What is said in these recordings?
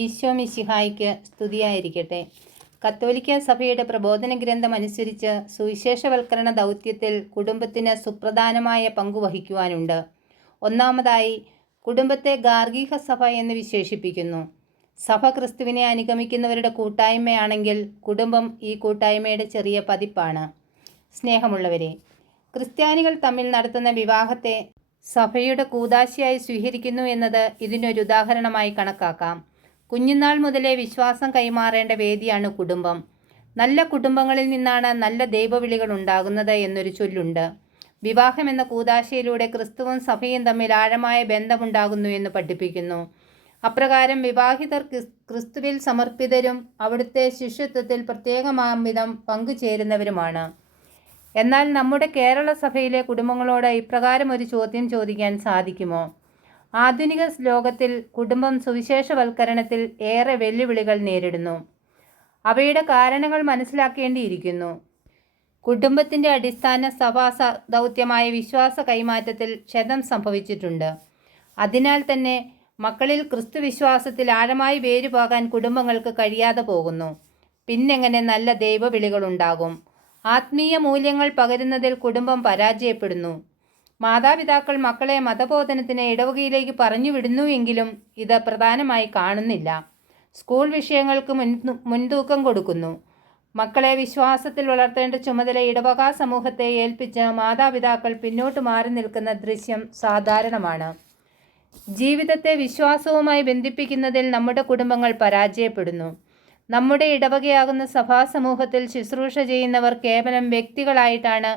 ഈശോ മിശിഹായിക്ക് സ്തുതിയായിരിക്കട്ടെ. കത്തോലിക്ക സഭയുടെ പ്രബോധന ഗ്രന്ഥം അനുസരിച്ച് സുവിശേഷവൽക്കരണ ദൗത്യത്തിൽ കുടുംബത്തിന് സുപ്രധാനമായ പങ്കു വഹിക്കുവാനുണ്ട്. ഒന്നാമതായി കുടുംബത്തെ ഗാർഗിക സഭ എന്ന് വിശേഷിപ്പിക്കുന്നു. സഭ ക്രിസ്തുവിനെ അനുഗമിക്കുന്നവരുടെ കൂട്ടായ്മയാണെങ്കിൽ കുടുംബം ഈ കൂട്ടായ്മയുടെ ചെറിയ പതിപ്പാണ്. സ്നേഹമുള്ളവരെ ക്രിസ്ത്യാനികൾ തമ്മിൽ നടത്തുന്ന വിവാഹത്തെ സഭയുടെ കൂതാശിയായി സ്വീകരിക്കുന്നു എന്നത് ഇതിനൊരു ഉദാഹരണമായി കണക്കാക്കാം. കുഞ്ഞുനാൾ മുതലേ വിശ്വാസം കൈമാറേണ്ട വേദിയാണ് കുടുംബം. നല്ല കുടുംബങ്ങളിൽ നിന്നാണ് നല്ല ദൈവവിളികൾ ഉണ്ടാകുന്നത് എന്നൊരു ചൊല്ലുണ്ട്. വിവാഹം എന്ന കൂതാശയിലൂടെ ക്രിസ്തുവും സഭയും തമ്മിൽ ആഴമായ ബന്ധമുണ്ടാകുന്നു എന്ന് പഠിപ്പിക്കുന്നു. അപ്രകാരം വിവാഹിതർ ക്രിസ്തുവിൽ സമർപ്പിതരും അവിടുത്തെ ശിഷ്യത്വത്തിൽ പ്രത്യേകമാംവിധം പങ്കുചേരുന്നവരുമാണ്. എന്നാൽ നമ്മുടെ കേരള സഭയിലെ കുടുംബങ്ങളോട് ഇപ്രകാരം ഒരു ചോദ്യം ചോദിക്കാൻ സാധിക്കുമോ? ആധുനിക ലോകത്തിൽ കുടുംബം സുവിശേഷവൽക്കരണത്തിൽ ഏറെ വെല്ലുവിളികൾ നേരിടുന്നു. അവയുടെ കാരണങ്ങൾ മനസ്സിലാക്കേണ്ടിയിരിക്കുന്നു. കുടുംബത്തിന്റെ അടിസ്ഥാന സഭാ ദൗത്യമായ വിശ്വാസ കൈമാറ്റത്തിൽ ക്ഷതം സംഭവിച്ചിട്ടുണ്ട്. അതിനാൽ തന്നെ മക്കളിൽ ക്രിസ്തുവിശ്വാസത്തിൽ ആഴമായി വേരുപോകാൻ കുടുംബങ്ങൾക്ക് കഴിയാതെ പോകുന്നു. പിന്നെങ്ങനെ നല്ല ദൈവവിളികളുണ്ടാകും. ആത്മീയ മൂല്യങ്ങൾ പകരുന്നതിൽ കുടുംബം പരാജയപ്പെടുന്നു. മാതാപിതാക്കൾ മക്കളെ മതബോധനത്തിന് ഇടവകയിലേക്ക് പറഞ്ഞു വിടുന്നുവെങ്കിലും ഇത് പ്രധാനമായി കാണുന്നില്ല. സ്കൂൾ വിഷയങ്ങൾക്ക് മുൻ മുൻതൂക്കം കൊടുക്കുന്നു. മക്കളെ വിശ്വാസത്തിൽ വളർത്തേണ്ട ചുമതല ഇടവക സമൂഹത്തെ ഏൽപ്പിച്ച് മാതാപിതാക്കൾ പിന്നോട്ട് മാറി നിൽക്കുന്ന ദൃശ്യം സാധാരണമാണ്. ജീവിതത്തെ വിശ്വാസവുമായി ബന്ധിപ്പിക്കുന്നതിൽ നമ്മുടെ കുടുംബങ്ങൾ പരാജയപ്പെടുന്നു. നമ്മുടെ ഇടവകയാകുന്ന സഭാസമൂഹത്തിൽ ശുശ്രൂഷ ചെയ്യുന്നവർ കേവലം വ്യക്തികളായിട്ടാണ്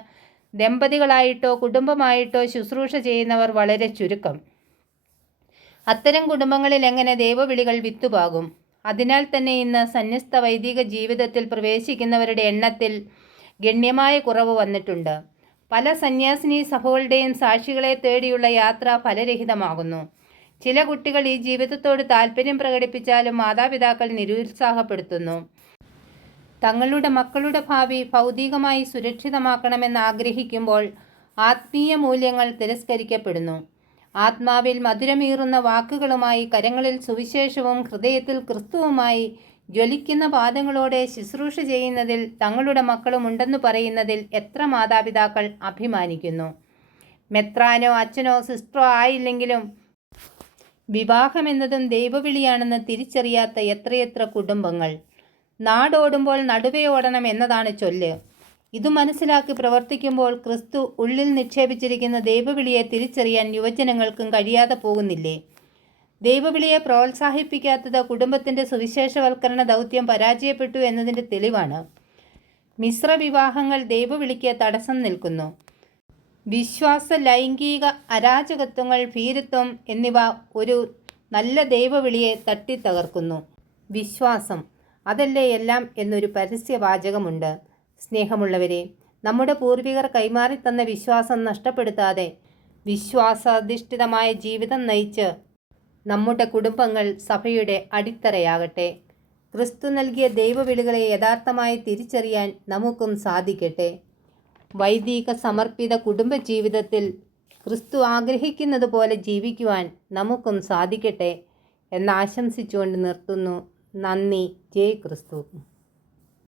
ദമ്പതികളായിട്ടോ കുടുംബമായിട്ടോ ശുശ്രൂഷ ചെയ്യുന്നവർ വളരെ ചുരുക്കം. അത്തരം കുടുംബങ്ങളിൽ എങ്ങനെ ദൈവവിളികൾ വിത്തുപാകും? അതിനാൽ തന്നെ ഇന്ന് സന്യസ്ത വൈദിക ജീവിതത്തിൽ പ്രവേശിക്കുന്നവരുടെ എണ്ണത്തിൽ ഗണ്യമായ കുറവ് വന്നിട്ടുണ്ട്. പല സന്യാസിനി സഭകളുടെയും സാക്ഷികളെ തേടിയുള്ള യാത്ര ഫലരഹിതമാകുന്നു. ചില കുട്ടികൾ ഈ ജീവിതത്തോട് താല്പര്യം പ്രകടിപ്പിച്ചാലും മാതാപിതാക്കൾ നിരുത്സാഹപ്പെടുത്തുന്നു. തങ്ങളുടെ മക്കളുടെ ഭാവി ഭൗതികമായി സുരക്ഷിതമാക്കണമെന്ന് ആഗ്രഹിക്കുമ്പോൾ ആത്മീയ മൂല്യങ്ങൾ തിരസ്കരിക്കപ്പെടുന്നു. ആത്മാവിൽ മധുരമീറുന്ന വാക്കുകളുമായി കരങ്ങളിൽ സുവിശേഷവും ഹൃദയത്തിൽ ക്രിസ്തുവുമായി ജ്വലിക്കുന്ന പാദങ്ങളോടെ ശുശ്രൂഷ ചെയ്യുന്നതിൽ തങ്ങളുടെ മക്കളും ഉണ്ടെന്ന് പറയുന്നതിൽ എത്ര മാതാപിതാക്കൾ അഭിമാനിക്കുന്നു. മെത്രാനോ അച്ഛനോ സിസ്റ്ററോ ആയില്ലെങ്കിലും വിവാഹമെന്നതും ദൈവവിളിയാണെന്ന് തിരിച്ചറിയാത്ത എത്രയെത്ര കുടുംബങ്ങൾ. നാടോടുമ്പോൾ നടുവേ ഓടണം എന്നതാണ് ചൊല്ല്. ഇത് മനസ്സിലാക്കി പ്രവർത്തിക്കുമ്പോൾ ക്രിസ്തു ഉള്ളിൽ നിക്ഷേപിച്ചിരിക്കുന്ന ദൈവവിളിയെ തിരിച്ചറിയാൻ യുവജനങ്ങൾക്കും കഴിയാതെ പോകുന്നില്ലേ? ദൈവവിളിയെ പ്രോത്സാഹിപ്പിക്കാത്തത് കുടുംബത്തിന്റെ സുവിശേഷവൽക്കരണ ദൗത്യം പരാജയപ്പെട്ടു എന്നതിന്റെ തെളിവാണ്. മിശ്ര വിവാഹങ്ങൾ ദൈവവിളിക്ക് തടസ്സം നിൽക്കുന്നു. വിശ്വാസ ലൈംഗിക അരാജകത്വങ്ങൾ ഭീരുത്വം എന്നിവ ഒരു നല്ല ദൈവവിളിയെ തട്ടിത്തകർക്കുന്നു. വിശ്വാസം. അതല്ലേ എല്ലാം എന്നൊരു പരസ്യവാചകമുണ്ട്. സ്നേഹമുള്ളവരെ നമ്മുടെ പൂർവികർ കൈമാറി തന്ന വിശ്വാസം നഷ്ടപ്പെടുത്താതെ വിശ്വാസാധിഷ്ഠിതമായ ജീവിതം നയിച്ച് നമ്മുടെ കുടുംബങ്ങൾ സഭയുടെ അടിത്തറയാകട്ടെ. ക്രിസ്തു നൽകിയ ദൈവവിളികളെ യഥാർത്ഥമായി തിരിച്ചറിയാൻ നമുക്കും സാധിക്കട്ടെ. വൈദിക സമർപ്പിത കുടുംബജീവിതത്തിൽ ക്രിസ്തു ആഗ്രഹിക്കുന്നത് പോലെ ജീവിക്കുവാൻ നമുക്കും സാധിക്കട്ടെ എന്നാശംസിച്ചുകൊണ്ട് നിർത്തുന്നു. നന്ദി. ജയ് ക്രിസ്തു.